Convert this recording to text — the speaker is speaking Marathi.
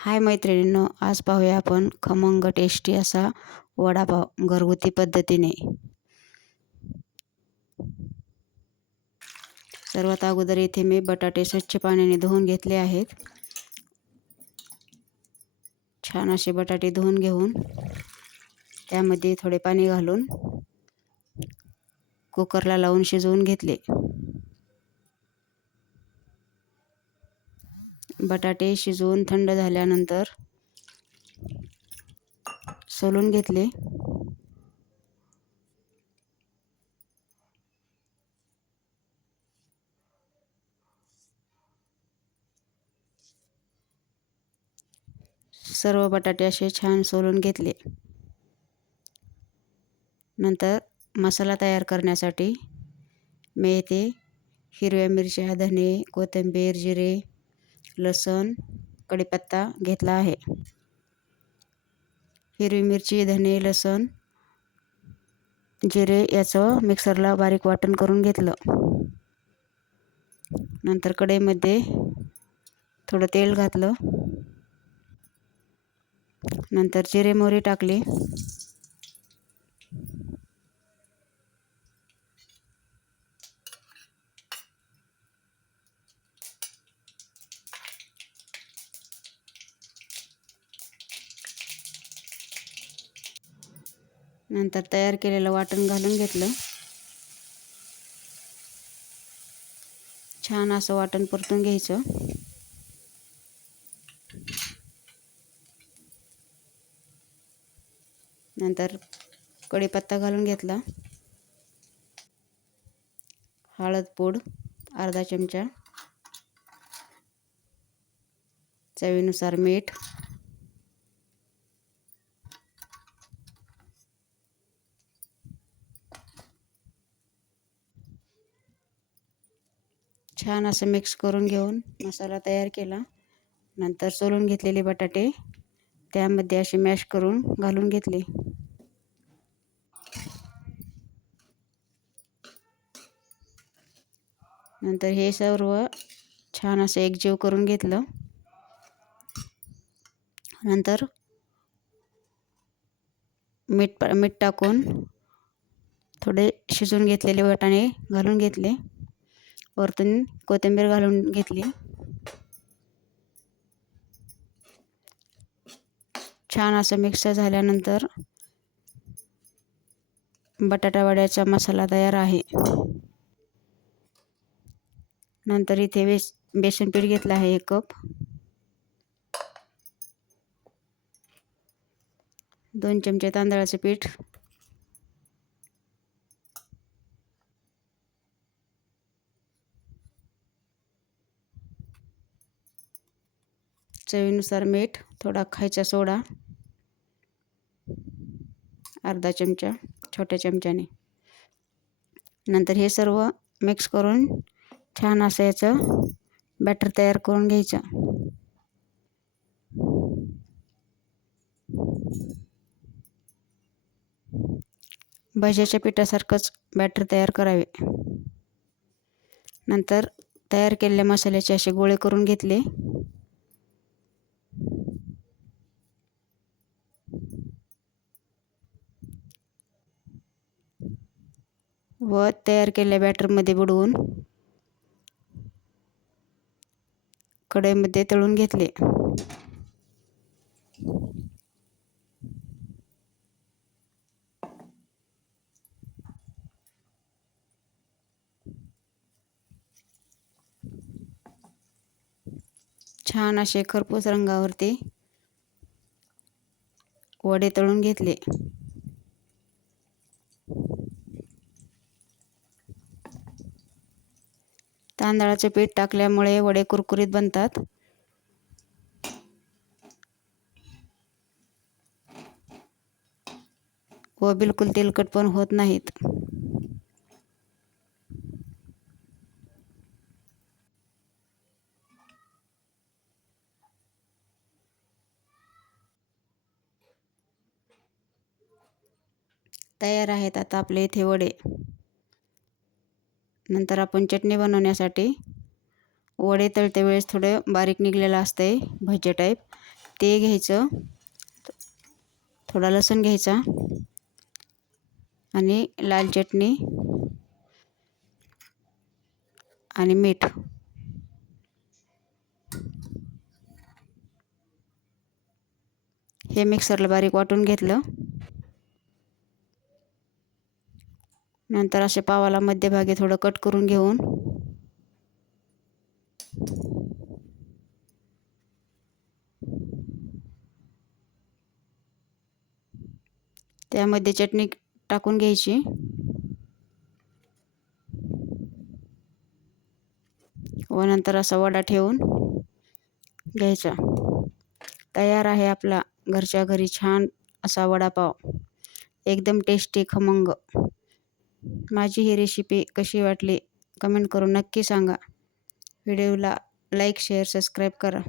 हाय मैत्रिणींनो, आज पाहूया आपण खमंग टेस्टी असा वडापाव घरगुती पद्धतीने। सर्वात अगोदर इथे मी बटाटे स्वच्छ पाण्याने धुवून घेतले आहेत। छान असे बटाटे धुवून घेऊन त्यामध्ये थोडे पाणी घालून कुकरला लावून शिजवून घेतले। बटाटे शिजवून थंड झाल्यानंतर सोलून घेतले। सर्व बटाटे असे छान सोलून घेतले। नंतर मसाला तयार करण्यासाठी मी इथे हिरव्या मिरच्या, धने, कोथिंबीर, जिरे, लसूण, कढीपत्ता घेतला आहे। हिरवी मिरची, धने, लसूण, जिरे याचं मिक्सरला बारीक वाटण करून घेतलं। नंतर कढईमध्ये थोडं तेल घातलं। नंतर जिरे मोहरी टाकली। नंतर तयार केलेलं वाटण घालून घेतलं। छान असं वाटण परतून घ्यायचं। नंतर कढीपत्ता घालून घेतला। हळद पूड अर्धा चमचा, चवीनुसार मीठ, छान असं मिक्स करून घेऊन मसाला तयार केला। नंतर सोलून घेतलेले बटाटे त्यामध्ये असे मॅश करून घालून घेतले। नंतर हे सर्व छान असं एकजीव करून घेतलं। नंतर मीठ टाकून थोडे शिजून घेतलेले वाटाणे घालून घेतले। वरतून कोथिंबीर घालून घेतली। छान असं मिक्स झाल्यानंतर बटाटा वड्याचा मसाला तयार आहे। नंतर इथे बेसन पीठ घेतलं आहे 1 कप, 2 चमचे तांदळाचे पीठ, चवीनुसार मीठ, थोडा खायचा सोडा अर्धा चमचा छोट्या चमच्याने। नंतर हे सर्व मिक्स करून छान असं याचं बॅटर तयार करून घ्यायचं। भज्याच्या पिठासारखंच बॅटर तयार करावे। नंतर तयार केलेल्या मसाल्याचे असे गोळे करून घेतले। व तयार केलेल्या बॅटरमध्ये बुडवून कढईमध्ये तळून घेतले। छान असे खरपूस रंगावरती वडे तळून घेतले। तांदळाचे पीठ टाकल्यामुळे वडे कुरकुरीत बनतात। व बिलकुल तेलकट पण होत नाहीत। तयार आहेत आता आपले इथे वडे। नंतर आपण चटणी बनवण्यासाठी वडे तळते वेळेस थोडे बारीक निघलेलं असते भजे टाईप, ते घ्यायचं, थोडा लसूण घ्यायचा आणि लाल चटणी आणि मीठ. हे मिक्सरला बारीक वाटून घेतलं. नंतर असे पावाला मध्यभागी थोडं कट करून घेऊन त्यामध्ये चटणी टाकून घ्यायची व नंतर असा वडा ठेवून घ्यायचा. तयार आहे आपला घरच्या घरी छान असा वडापाव, एकदम टेस्टी खमंग. माझी ही रेसिपी कशी वाटली कमेंट करून नक्की सांगा. व्हिडिओला लाईक शेअर सबस्क्राईब करा.